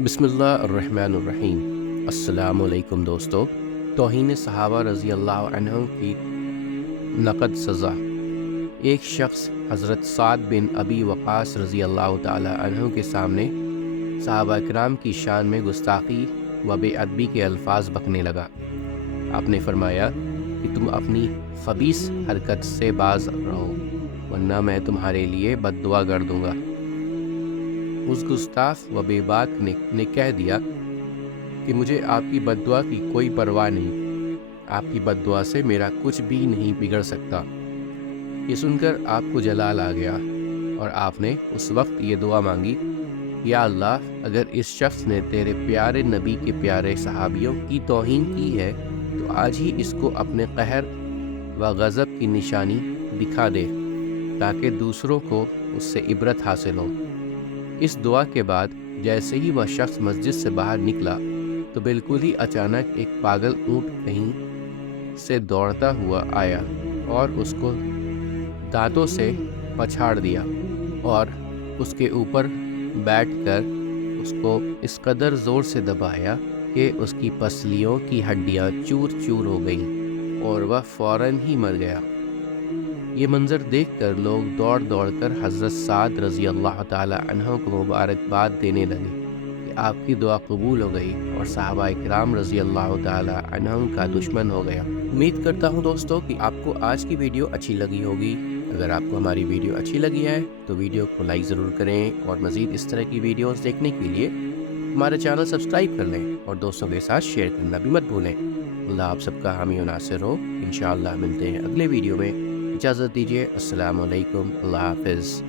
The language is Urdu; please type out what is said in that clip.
بسم اللہ الرحمن الرحیم۔ السلام علیکم دوستو۔ توہین صحابہ رضی اللہ عنہ کی نقد سزا۔ ایک شخص حضرت سعد بن ابی وقاص رضی اللہ تعالی عنہ کے سامنے صحابہ کرام کی شان میں گستاخی و بے ادبی کے الفاظ بکنے لگا۔ آپ نے فرمایا کہ تم اپنی خبیث حرکت سے باز رہو، ورنہ میں تمہارے لیے بد دعا کر دوں گا۔ اس گستاخ و بے باک نے کہہ دیا کہ مجھے آپ کی بد دعا کی کوئی پرواہ نہیں، آپ کی بد دعا سے میرا کچھ بھی نہیں بگڑ سکتا۔ یہ سن کر آپ کو جلال آ گیا اور آپ نے اس وقت یہ دعا مانگی، یا اللہ، اگر اس شخص نے تیرے پیارے نبی کے پیارے صحابیوں کی توہین کی ہے تو آج ہی اس کو اپنے قہر و غضب کی نشانی دکھا دے تاکہ دوسروں کو اس سے عبرت حاصل ہو۔ اس دعا کے بعد جیسے ہی وہ شخص مسجد سے باہر نکلا تو بالکل ہی اچانک ایک پاگل اونٹ کہیں سے دوڑتا ہوا آیا اور اس کو دانتوں سے پچھاڑ دیا اور اس کے اوپر بیٹھ کر اس کو اس قدر زور سے دبایا کہ اس کی پسلیوں کی ہڈیاں چور چور ہو گئیں اور وہ فوراً ہی مر گیا۔ یہ منظر دیکھ کر لوگ دوڑ دوڑ کر حضرت سعد رضی اللہ تعالی عنہ کو مبارکباد دینے لگے کہ آپ کی دعا قبول ہو گئی اور صحابہ کرام رضی اللہ تعالی عنہ کا دشمن ہو گیا۔ امید کرتا ہوں دوستو کہ آپ کو آج کی ویڈیو اچھی لگی ہوگی۔ اگر آپ کو ہماری ویڈیو اچھی لگی ہے تو ویڈیو کو لائک ضرور کریں اور مزید اس طرح کی ویڈیوز دیکھنے کے لیے ہمارا چینل سبسکرائب کر لیں اور دوستوں کے ساتھ شیئر کرنا بھی مت بھولیں۔ اللہ آپ سب کا حامی و ناصر ہو۔ انشاءاللہ ملتے ہیں اگلے ویڈیو میں۔ اجازت دیجیے، السلام علیکم، اللہ حافظ۔